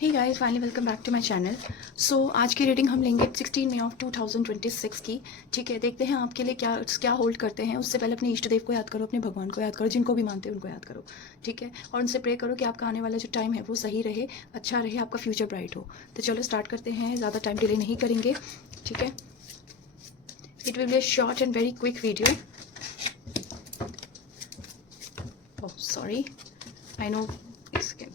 Hey guys, finally welcome back to my channel. So आज की reading हम लेंगे 16 मई ऑफ 2026 की। ठीक है, देखते हैं आपके लिए क्या क्या होल्ड करते हैं। उससे पहले अपने इष्ट देव को याद करो, अपने भगवान को याद करो, जिनको भी मानते हैं उनको याद करो। ठीक है, और उनसे प्रे करो कि आपका आने वाला जो टाइम है वो सही रहे, अच्छा रहे, आपका फ्यूचर ब्राइट हो। तो चलो स्टार्ट करते हैं, ज़्यादा टाइम डिले नहीं करेंगे। ठीक है, it will be a short and very quick video. Oh sorry, I know, एक second.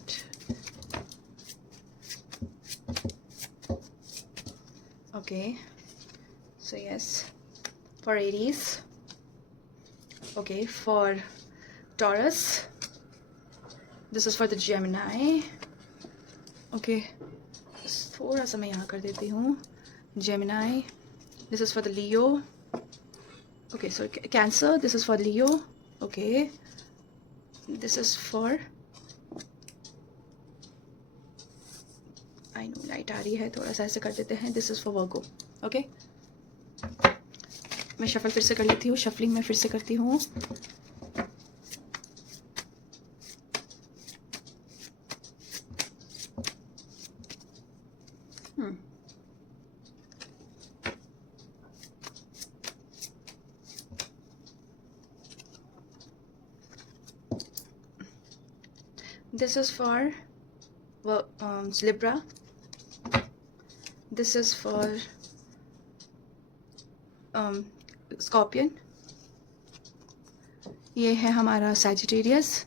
Okay, so yes, for Aries. Okay, for Taurus, this is for the Gemini. Okay, थोड़ा सा मैं यहाँ कर देती हूँ। Gemini, this is for the Leo. Okay, so Cancer, this is for Leo. Okay, this is for, I know light आ रही है, थोड़ा सा ऐसे कर देते हैं। This is for Virgo. Okay, मैं शफल फिर से कर लेती हूँ, शफलिंग मैं फिर से करती हूँ। This is for Libra. This is for Scorpion. ये है हमारा Sagittarius.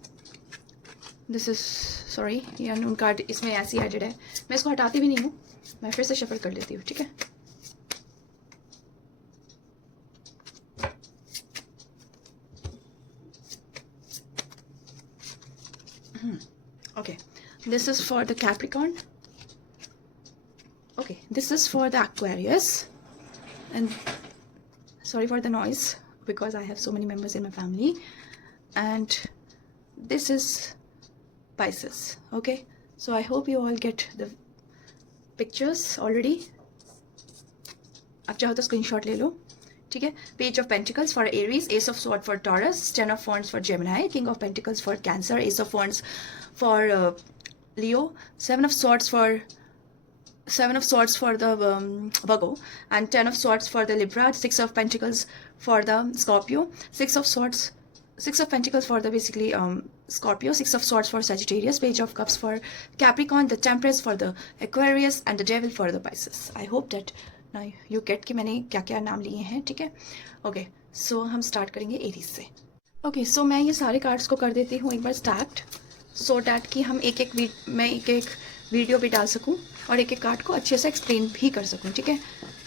This is सॉरी, ये अननोन कार्ड इसमें ऐसी एडेड है, मैं इसको हटाती भी नहीं हूँ, मैं फिर से शफल कर लेती हूँ। ठीक है, okay, this is for the Capricorn. Okay, this is for the Aquarius, and sorry for the noise because I have so many members in my family. And this is Pisces. Okay, so I hope you all get the pictures already. आप चाहो तो screenshot ले लो। ठीक है, page of pentacles for Aries, S of sword for taurus, 10 of wands for Gemini, king of pentacles for cancer, S of wands for Leo, 7 of swords for the Virgo, and 10 of swords for the Libra, 6 of pentacles for the Scorpio, 6 of pentacles for the basically Scorpio, 6 of swords for Sagittarius, page of cups for Capricorn, the Temperance for the Aquarius, and the Devil for the Pisces. I hope that now you get कि मैंने क्या क्या नाम लिए हैं। ठीक है, okay, सो हम स्टार्ट करेंगे एरीज से। ओके, सो मैं ये सारे कार्ड्स को कर देती हूँ एक बार स्टैक्ड, सो डैट कि हम मैं एक एक वीडियो भी डाल सकूं और एक एक कार्ड को अच्छे से एक्सप्लेन भी कर सकूं। ठीक है,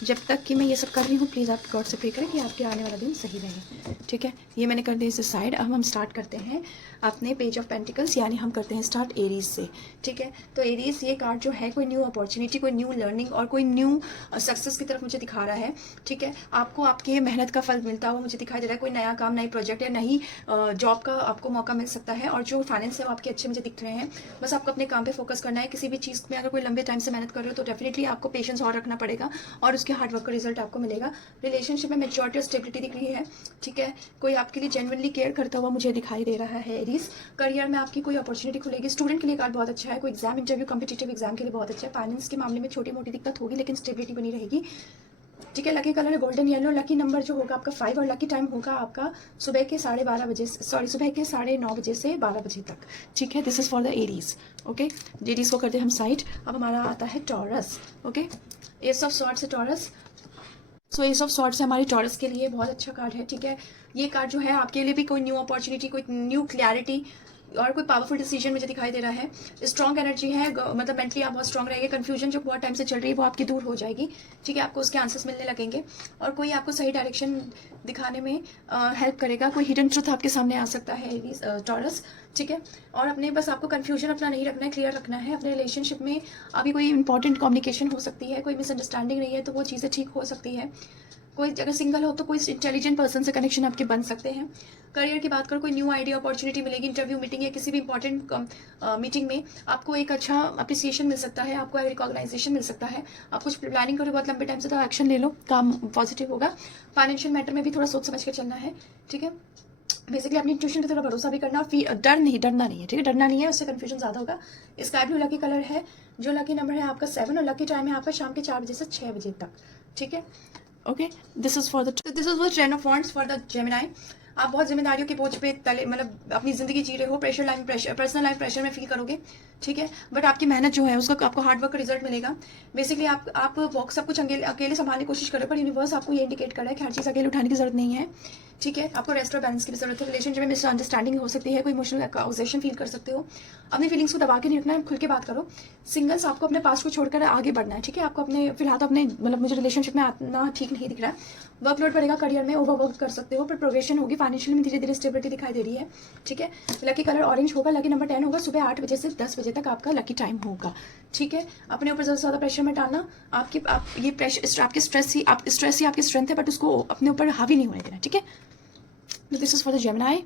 जब तक कि मैं ये सब कर रही हूँ प्लीज़ आप गॉड से प्रे करें कि आपके आने वाला दिन सही रहे। ठीक है, ये मैंने कर दिया इसे साइड। अब हम स्टार्ट करते हैं अपने पेज ऑफ पेंटिकल्स, यानी हम करते हैं स्टार्ट एरीज से। ठीक है, तो एरीज ये कार्ड जो है कोई न्यू अपॉर्चुनिटी, कोई न्यू लर्निंग और कोई न्यू सक्सेस की तरफ मुझे दिखा रहा है। ठीक है, आपको आपके मेहनत का फल मिलता हुआ मुझे दिखाई दे रहा है। कोई नया काम, नई प्रोजेक्ट या नई जॉब का आपको मौका मिल सकता है, और जो फाइनेंस है वो आपके अच्छे मुझे दिख रहे हैं। बस आपको अपने काम पे फोकस करना है। किसी भी चीज़ में अगर कोई लंबे टाइम से मेहनत कर रहे हो तो डेफिनेटली आपको पेशेंस और रखना पड़ेगा और उसके हार्डवर्क का रिजल्ट आपको मिलेगा। रिलेशनशिप में मैच्योरिटी और स्टेबिलिटी दिख रही है। ठीक है, कोई आपके लिए जेन्युइनली केयर करता हुआ मुझे दिखाई दे रहा है एरीज। करियर में आपकी कोई अपॉर्चुनिटी खुलेगी। स्टूडेंट के लिए कार्ड बहुत अच्छा है, कोई एग्जाम, इंटरव्यू, कॉम्पिटिटिव एग्जाम के लिए बहुत अच्छा है। फाइनेंस के मामले में छोटी मोटी दिक्कत होगी लेकिन स्टेबिलिटी बनी रहेगी। ठीक है, लकी कलर है गोल्डन येलो, लकी नंबर जो होगा आपका 5 और लकी टाइम होगा आपका सुबह के 12:30 बजे, सुबह के 9:30 बजे से 12 बजे तक। ठीक है, this is for the Aries. Okay, Aries को करते हैं हम साइड। अब हमारा आता है Taurus. Okay, ace of swords से Taurus. So ace of swords से हमारी टॉरस के लिए बहुत अच्छा कार्ड है। ठीक है, ये कार्ड जो है आपके लिए भी कोई न्यू अपॉर्चुनिटी, कोई न्यू क्लैरिटी और कोई पावरफुल डिसीजन मुझे दिखाई दे रहा है। स्ट्रॉन्ग एनर्जी है, मतलब मेंटली आप बहुत स्ट्रॉन्ग रहेंगे। कंफ्यूजन जो बहुत टाइम से चल रही है वो आपकी दूर हो जाएगी। ठीक है, आपको उसके आंसर्स मिलने लगेंगे और कोई आपको सही डायरेक्शन दिखाने में हेल्प करेगा। कोई हिडन ट्रुथ आपके सामने आ सकता है टॉरस। ठीक है, और अपने बस आपको कंफ्यूजन अपना नहीं रखना है, क्लियर रखना है। अपने रिलेशनशिप में अभी कोई इंपॉर्टेंट कम्युनिकेशन हो सकती है, कोई मिसअंडरस्टैंडिंग नहीं है तो वो चीज़ें ठीक हो सकती है। कोई अगर सिंगल हो तो कोई इंटेलिजेंट पर्सन से कनेक्शन आपके बन सकते हैं। करियर की बात करो, कोई न्यू आइडिया, अपॉर्चुनिटी मिलेगी। इंटरव्यू, मीटिंग या किसी भी इंपॉर्टेंट मीटिंग में आपको एक अच्छा अप्रिसिएशन मिल सकता है, आपको रिकॉग्नाइजेशन मिल सकता है। आप कुछ प्लानिंग करो बहुत लंबे टाइम से तो एक्शन ले लो, काम पॉजिटिव होगा। फाइनेंशियल मैटर में भी थोड़ा सोच समझ कर चलना है। ठीक है, बेसिकली अपनी इंट्यूशन पे थोड़ा भरोसा भी करना और डरना नहीं है, ठीक है, डरना नहीं है, उससे कंफ्यूजन ज़्यादा होगा। स्काई ब्लू लकी कलर है, जो लकी नंबर है आपका 7 और लकी टाइम है आपका शाम के 4 बजे से 6 बजे तक, ठीक है। Okay, this is the 10 of wands for the Gemini. आप बहुत जिम्मेदारियों के बोझ पे तले मतलब अपनी जिंदगी जी रहे हो, पर्सनल लाइफ प्रेशर में फील करोगे, ठीक है, बट आपकी मेहनत जो है उसका आपको हार्ड वर्क का रिजल्ट मिलेगा। बेसिकली आप सब कुछ अकेले संभालने की कोशिश कर रहे हो, पर यूनिवर्स आपको ये इंडिकेट कर रहा है कि हर चीज़ अकेले उठाने की जरूरत नहीं है, ठीक है। आपको रेस्ट और बैलेंस की भी जरूरत है। रिलेशनशिप में मिसअंडरस्टैंडिंग हो सकती है, कोई इमोशनल एक्साउजेशन फील कर सकते हो। अपनी फीलिंग्स को दबा के नहीं रखना है, खुल के बात करो। सिंगल्स आपको अपने पास को छोड़कर आगे बढ़ना है, ठीक है। आपको अपने फिलहाल तो अपने मतलब मुझे रिलेशनशिप में आना ठीक नहीं दिख रहा है। वर्कलोड बढ़ेगा, करियर में ओवरवर्क कर सकते हो, पर प्रोग्रेशन होगी, फाइनेंशियल में धीरे धीरे स्टेबिलिटी दिखाई दे रही है, ठीक है। लकी कलर ऑरेंज होगा, लकी नंबर 10 होगा, सुबह 8 बजे से 10 बजे तक आपका लकी टाइम होगा, ठीक है। अपने ऊपर ज़्यादा प्रेशर में डालना, ये प्रेशर आपके स्ट्रेस ही आपकी स्ट्रेंथ है, बट उसको अपने ऊपर हावी नहीं होने देना, ठीक है। This is for the Gemini.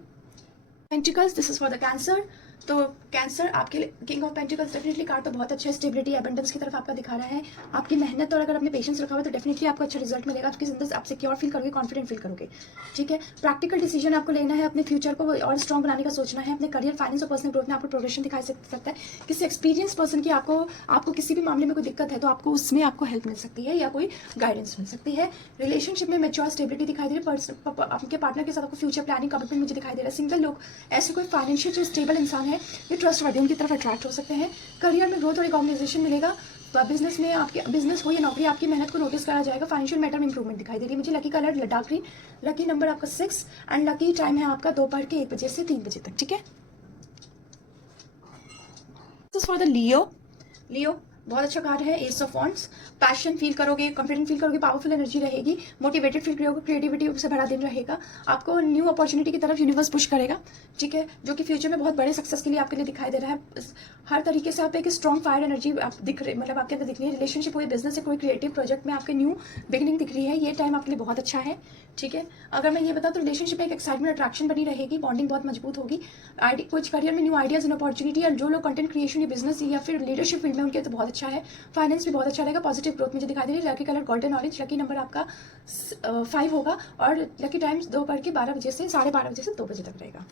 Pentacles, this is for the cancer. तो कैंसर आपके लिए king of pentacles definitely card तो बहुत अच्छा है, स्टेबिलिटी एबंडेंस की तरफ आपका दिखा रहा है। आपकी मेहनत और अगर आपने पेशेंस रखा हुआ तो डेफिनेटली आपको अच्छा रिजल्ट मिलेगा। आपकी जिंदगी आप सिक्योर फील करोगे, कॉन्फिडेंट फील करोगे, ठीक है। प्रैक्टिकल डिसीजन आपको लेना है, अपने फ्यूचर को और स्ट्रॉन्ग बनाने का सोचना है। अपने करियर, फाइनेंस और पर्सनल ग्रोथ में आपको प्रोग्रेशन दिखा सकता है। किसी एक्सपीरियंस पर्सन की आपको किसी भी मामले में कोई दिक्कत है तो आपको उसमें आपको हेल्प मिल सकती है या कोई गाइडेंस मिल सकती है। रिलेशनशिप में मेच्योर स्टेबिलिटी दिखाई दे रही है। आपके पार्टनर के साथ आपको फ्यूचर प्लानिंग कमिटमेंट मुझे दिखाई दे रहा है। सिंगल लोग, ऐसे कोई फाइनेंशियल जो स्टेबल इंसान है, ये ट्रस्ट उनकी तरफ अट्रैक्ट हो सकते हैं। करियर में ग्रोथ और रिकॉग्नाइजेशन मिलेगा। बिजनेस में आपके बिजनेस हो या नौकरी, आपकी मेहनत को नोटिस करा जाएगा। फाइनेंशियल मैटर में इंप्रूवमेंट दिखाई दे रही है मुझे। Lucky colour dark green, lucky number आपका 6 एंड लकी टाइम है आपका दोपहर के 1 बजे से 3 बजे तक, ठीक है। फॉर द लियो बहुत अच्छा कार्ड है, S of wands. Passion feel करोगे, कॉन्फिडेंट फील करोगे, पावरफुल एनर्जी रहेगी, मोटिवेटेड फील करोगे, क्रिएटिविटी से भरा दिन रहेगा। आपको न्यू अपॉर्चुनिटी की तरफ यूनिवर्स पुश करेगा, ठीक है, जो कि फ्यूचर में बहुत बड़े सक्सेस के लिए आपके लिए दिखाई दे रहा है। हर तरीके से आप एक स्ट्रॉन्ग फायर एनर्जी दिख रही, मतलब आपके अंदर दिख रही है। रिलेशनशिप हो, बिजनेस है, कोई क्रिएटिव प्रोजेक्ट में आपके न्यू बिगिनिंग दिख रही है। ये टाइम आपके लिए बहुत अच्छा है, ठीक है। अगर मैं ये बताऊँ तो रिलेशनशिप में एक एक्साइटमेंट, अट्रैक्शन बनी रहेगी, बॉन्डिंग बहुत मजबूत होगी। कुछ करियर में न्यू आइडियाज एंड अपॉर्चुनिटी, और जो लोग कंटेंट क्रिएशन या बिजनेस या फिर लीडरशिप फील्ड में उनके तो बहुत अच्छा है। फाइनेंस भी बहुत अच्छा रहेगा, पॉजिटिव ग्रोथ मुझे दिखाई दे रही है। Lucky colour golden orange, lucky number आपका 5 होगा और लकी टाइम्स दोपहर के 12 बजे से 12:30 बजे से 2 बजे तक रहेगा।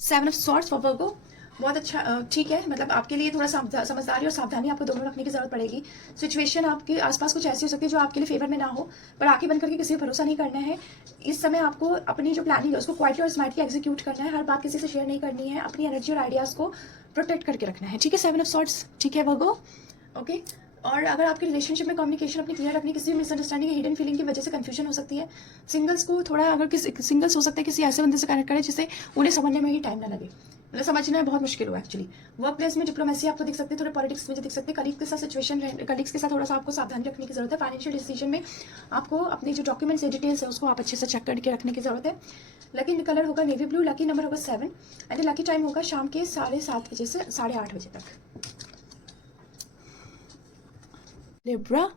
7 ऑफ स्वॉर्ड्स फॉर वर्गो, बहुत अच्छा, ठीक है, मतलब आपके लिए थोड़ा समझदारी और सावधानी आपको दोनों रखने की जरूरत पड़ेगी। सिचुएशन आपके आसपास कुछ ऐसी हो सकती है जो आपके लिए फेवर में ना हो, पर आंखें बंद करके किसी पर भरोसा नहीं करना है। इस समय आपको अपनी जो प्लानिंग है उसको क्वाइटली और स्मार्टली एग्जीक्यूट करना है। हर बात किसी से शेयर नहीं करनी है, अपनी एनर्जी और आइडियाज को प्रोटेक्ट करके रखना है, ठीक है। 7 ऑफ स्वॉर्ड्स, ठीक है वर्गो, ओके। और अगर आपके रिलेशनशिप में कम्युनिकेशन अपनी क्लियर रखनी, किसी भी मिसअंडरस्टैंडिंग या हिडन फीलिंग की वजह से कंफ्यूजन हो सकती है। सिंगल्स को थोड़ा, अगर किसी सिंगल्स हो सकते हैं किसी ऐसे बंदे से कनेक्ट करें जिससे उन्हें समझने में ही टाइम ना लगे, मतलब समझना बहुत मुश्किल हुआ एक्चुअली। वर्क प्लेस में डिप्लोमेसी आपको दिख सकती है, थोड़े पॉलिटिक्स में दिख सकते हैं। कलीग के साथ सिचुएशन, कलीग्स के साथ थोड़ा सा आपको सावधानी रखने की जरूरत है। फाइनेंशियल डिसीजन में आपको अपनी जो डॉक्यूमेंट्स या डिटेल्स है उसको आप अच्छे से चेक करके रखने की जरूरत है। लकी कलर होगा नेवी ब्लू, लकी नंबर होगा 7 एंड लकी टाइम होगा शाम के 7:30 बजे से 8:30 बजे तक। लिब्रा,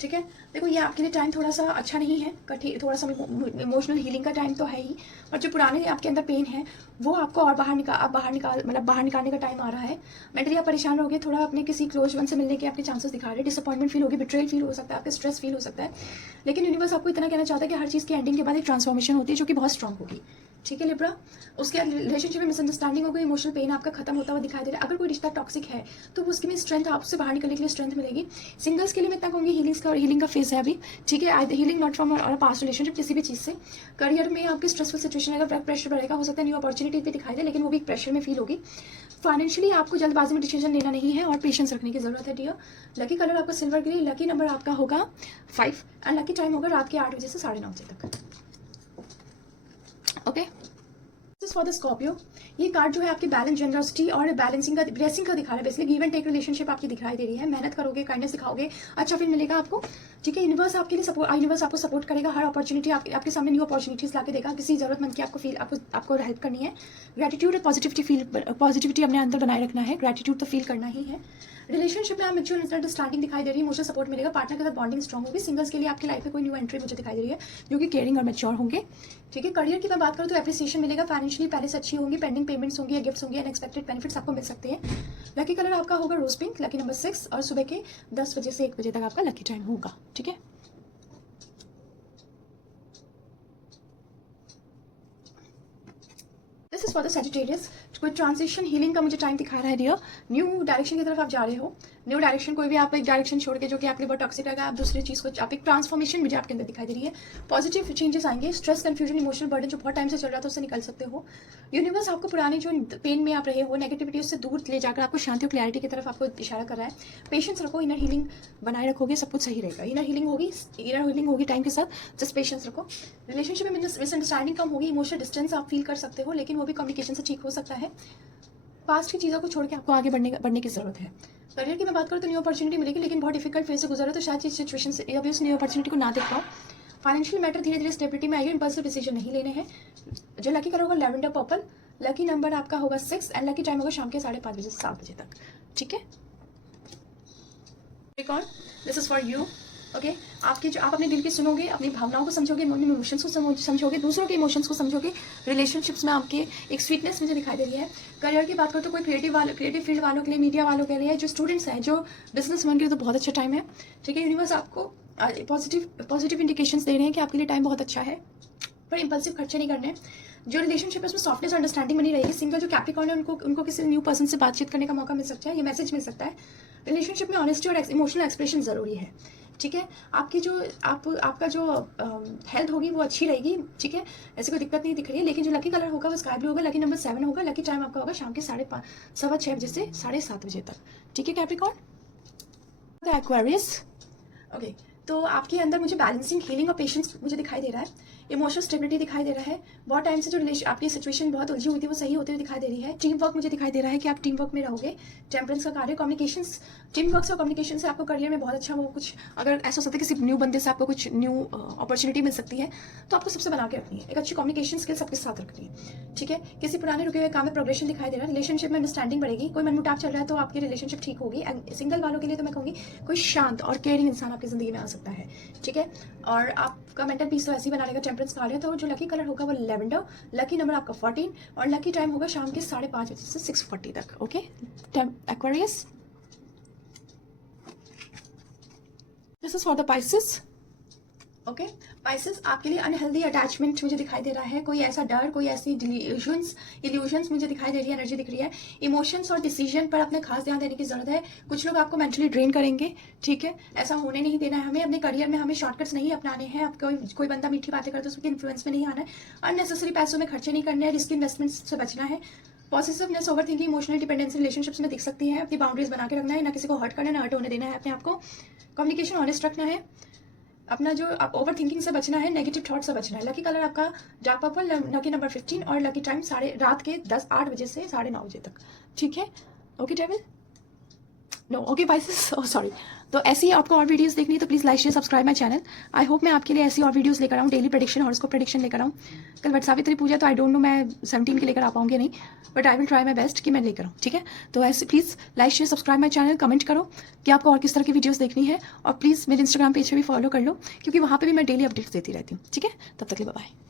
ठीक है। देखो ये आपके लिए टाइम थोड़ा सा अच्छा नहीं है, कठिन, थोड़ा सा इमोशनल हीलिंग का टाइम तो है ही, और जो पुराने आपके अंदर पेन है वो आपको और बाहर निकालने का टाइम आ रहा है। मेंटली आप परेशान रहोगे, थोड़ा अपने किसी क्लोज वन से मिलने के आपके चांसेस दिखा रहे हैं। डिसअपॉइंटमेंट फील होगी, बिट्रेयल फील हो सकता है, आपका स्ट्रेस फील हो सकता है। लेकिन यूनिवर्स आपको इतना कहना चाहता है कि हर चीज़ की एंडिंग के बाद एक ट्रांसफॉर्मेशन होती है जो कि बहुत स्ट्रॉन्ग होगी, ठीक है लिब्रा। उसके रिलेशनशिप में मिसअंडरस्टैंडिंग हो गई, इमोशनल पेन आपका खत्म होता हुआ दिखाई दे रहा है। अगर कोई रिश्ता टॉक्सिक है तो उसकी में स्ट्रेंथ, आपसे बाहर निकलने के लिए स्ट्रेंथ मिलेगी। सिंगल्स के लिए मैं इतना कहूँगी हीलिंग का फेज है अभी, ठीक है। हीलिंग नॉट फ्रॉम और पास्ट रिलेशनशिप, किसी भी चीज़ से। करियर में आपकी स्ट्रेसफुल सिचुएशन रहेगा, प्रेशर बढ़ेगा, हो सकता है न्यू अपॉर्चुनिटी भी दिखाई दे, लेकिन वो भी प्रेशर में फील होगी। फाइनेंशियली आपको जल्दबाजी में डिसीजन लेना नहीं है और पेशेंस रखने की जरूरत है डियर। लकी कलर आपका सिल्वर ग्रे, लकी नंबर आपका होगा 5 एंड लकी टाइम होगा रात के 8 बजे से 9:30 बजे तक, ओके। फॉर द स्कॉर्पियो, ये कार्ड जो है आपकी बैलेंस, जनरसिटी और ब्लेसिंग का दिखा रहा है। Basically give and take relationship आपकी दिखाई दे रही है। मेहनत करोगे, काइंडनेस दिखाओगे, अच्छा फील मिलेगा आपको, ठीक है। यूनिवर्स आपके लिए यूनिवर्स आपको सपोर्ट करेगा। हर अपॉर्चुनिटी आपके सामने न्यू अपॉर्चुनिटीज लाके देगा। किसी जरूरतमंद की आपको हेल्प करनी है। ग्रेटिट्यूड और पॉजिटिविटी अपने अंदर बनाए रखना है। ग्रेटिट्यूड तो फील करना ही है। रिलेशनशिप में आप म्यूचुअल अंडरस्टैंडिंग दिखाई दे रही है, इमोशनल सपोर्ट मिलेगा, पार्टनर के साथ बॉन्डिंग स्ट्रॉन्ग होगी। सिंगल्स के लिए आपकी लाइफ में कोई न्यू एंट्री मुझे दिखाई दे रही है जो कि केयरिंग और मैच्योर होंगे, ठीक है। करियर की मैं बात करूँ तो एप्रिसिएशन मिलेगा, फाइनेंशियली पहले से अच्छी होंगी, पेंडिंग पेमेंट्स होंगी या गिफ्ट्स होंगे, अनएक्सपेक्टेड बेनिफिट्स आपको मिल सकते हैं। लकी कलर आपका होगा रोज पिंक, लकी नंबर 6 और सुबह के 10 बजे से 1 बजे तक आपका लकी टाइम होगा, ठीक है। फॉर द सैजिटेरियस, कोई ट्रांजिशन हीलिंग का मुझे टाइम दिखा रहा है डियर। न्यू डायरेक्शन की तरफ आप जा रहे हो, न्यू डायरेक्शन, कोई भी आप एक डायरेक्शन छोड़ के जो कि आपके लिए बहुत टॉक्सिक रहेगा, आप दूसरी चीज़ को, आप एक ट्रांसफॉर्मेशन मुझे आपके अंदर दिखाई दे रही है। पॉजिटिव चेंजेस आएंगे, स्ट्रेस, कंफ्यूजन, इमोशनल बर्डन जो बहुत टाइम से चल रहा था उससे निकल सकते हो। यूनिवर्स आपको पुराने जो पेन में आप रहे हो, नेगेटिविटी उससे दूर ले जाकर आपको शांति और क्लैरिटी की तरफ आपको इशारा कर रहा है। पेशेंस रखो, इनर हीलिंग बनाए रखोगे, सब कुछ सही रहेगा। इनर हीलिंग होगी टाइम के साथ, जस्ट पेशेंस रखो। रिलेशनशिप में मिसअंडरस्टैंडिंग कम होगी, इमोशनल डिस्टेंस आप फील कर सकते हो, लेकिन वो भी कम्युनिकेशन से ठीक हो सकता है। पास्ट की चीज़ों को छोड़ के आपको आगे बढ़ने की जरूरत है। करियर की मैं बात करूँ तो न्यू अपॉर्चुनिटी मिलेगी, लेकिन बहुत डिफिकल्ट फेज से गुजरे तो शायद इस सिचुएशन से अभी उस न्यू अपॉर्चुनिटी को ना देख पाओ। फाइनेंशियल मैटर धीरे धीरे स्टेबिलिटी में आएगी, इंपल्सिव डिसीजन नहीं लेने हैं। जो लकी कलर होगा लैवेंडर पर्पल, लकी नंबर आपका होगा 6 एंड लकी टाइम होगा शाम के 5:30 बजे से 7 बजे तक। ठीक है, this is for you. Okay, आपकी जो आप अपने दिल की सुनोगे, अपनी भावनाओं को समझोगे, अपने इमोशंस को समझोगे, दूसरों के इमोशंस को समझोगे। रिलेशनशिप्स में आपके एक स्वीटनेस मुझे दिखाई दे रही है। करियर की बात करो तो कोई क्रिएटिव फील्ड वालों के लिए, मीडिया वालों के लिए, जो स्टूडेंट्स हैं, जो बिजनेस मैन के लिए तो बहुत अच्छा टाइम है। ठीक है, यूनिवर्स आपको पॉजिटिव इंडिकेशंस दे रहे हैं कि आपके लिए टाइम बहुत अच्छा है, पर इंपल्सिव खर्चे नहीं करने। जो रिलेशनशिप है उसमें सॉफ्टनेस और अंडरस्टैंडिंग बनी रहेगी। सिंगल जो कैप्रिकॉर्न है उनको किसी न्यू पर्सन से बातचीत करने का मौका मिल सकता है, ये मैसेज मिल सकता है। रिलेशनशिप में ऑनेस्टी और इमोशनल एक्सप्रेशन जरूरी है। ठीक है, आपकी जो आपका जो हेल्थ होगी वो अच्छी रहेगी। ठीक है, ऐसी कोई दिक्कत नहीं दिख रही है। लेकिन जो लकी कलर होगा वो स्काई ब्लू होगा, लकी नंबर 7 होगा, लकी टाइम आपका होगा शाम के 6:30 बजे से 7:30 बजे तक। ठीक है कैप्रिकॉर्न। एक्वेरियस, ओके, तो आपके अंदर मुझे बैलेंसिंग, हीलिंग और पेशेंस मुझे दिखाई दे रहा है। इमोशनल स्टेबिलिटी दिखाई दे रहा है। बहुत टाइम से जो आपकी सिचुएशन बहुत उलझी हुई थी वो सही होते हुए दिखाई दे रही है। टीम वर्क मुझे दिखाई दे रहा है कि आप टीम वर्क में रहोगे। टेम्परेंस का कार्य, कम्युनिकेशंस, टीम वर्क और कम्युनिकेशन से आपको करियर में बहुत अच्छा वो कुछ, अगर ऐसा हो सकता है कि सिर्फ न्यू बंदे से आपको कुछ न्यू अपॉर्चुनिटी मिल सकती है, तो आपको सबसे बना के रखनी है। एक अच्छी कम्युनिकेशन स्किल सबके साथ रखनी है। ठीक है, किसी पुराने रुके हुए काम में प्रोग्रेशन दिखाई दे रहा है। रिलेशनशिप में अंडरस्टैंडिंग बढ़ेगी। कोई मनमुटाव चल रहा है तो आपकी रिलेशनशिप ठीक होगी। सिंगल वालों के लिए तो मैं कहूँगी कोई शांत और केयरिंग इंसान आपकी जिंदगी में आ सकता है। ठीक है, और आपका मेंटल पीस तो ऐसे ही बना रहेगा। टेम्परेंस कार्ड है, तो जो लकी कलर होगा वो लेवेंडर, लकी नंबर आपका 14 और लकी टाइम होगा शाम के 5:30 बजे से 6:40 तक। Okay, Aquarius, this is for the Pisces. Okay, Pisces, आपके लिए अनहेल्दी अटैचमेंट मुझे दिखाई दे रहा है। कोई ऐसा डर, कोई ऐसी इल्यूजन्स मुझे दिखाई दे रही है, एनर्जी दिख रही है। इमोशंस और डिसीजन पर अपने खास ध्यान देने की जरूरत है। कुछ लोग आपको मेंटली ड्रेन करेंगे। ठीक है, ऐसा होने नहीं देना है हमें। अपने करियर में हमें शॉर्टकट्स नहीं अपनाने हैं। अब कोई बंदा मीठी बातें करता है उसके इन्फ्लुएंस में नहीं आना है। अननेसेसरी पैसों में खर्चे नहीं करने हैं। रिस्क इन्वेस्टमेंट से बचना है। Positiveness, over thinking, emotional dependency relationships में दिख सकती है। अपनी बाउंड्रीज बना के रखना है, ना किसी को हर्ट करना है, ना हर्ट होने देना है अपने आप को। कम्युनिकेशन ऑनेस्ट रखना है। अपना जो आप ओवर थिंकिंग से बचना है, नेगेटिव थॉट से बचना है। लकी कलर आपका डार्क पर्पल, लकी नंबर 15 और लकी टाइम रात के 8 बजे से 9:30 बजे तक। ठीक है, okay devil, no okay pieces, sorry. तो ऐसी आपको और वीडियोस देखनी है तो please like share subscribe my channel. I hope मैं आपके लिए ऐसी और वीडियोस लेकर आऊँ, डेली प्रेडिक्शन, हॉरोस्कोप प्रेडिक्शन लेकर आऊँ। कल वट सावित्री पूजा, तो आई डोंट नो मैं 17 के लेकर आ पाऊंगी नहीं, but I will try my best कि मैं लेकर आऊँ। ठीक है, तो ऐसे please like share subscribe my channel, comment करो कि आपको और किस तरह की वीडियोज़ देखनी है, और प्लीज़ मेरे इंस्टाग्राम पेज पर भी फॉलो कर लो, क्योंकि वहाँ पर भी मैं डेली अपडेट्स देती रहती हूँ। ठीक है, तब तक के लिए बाय।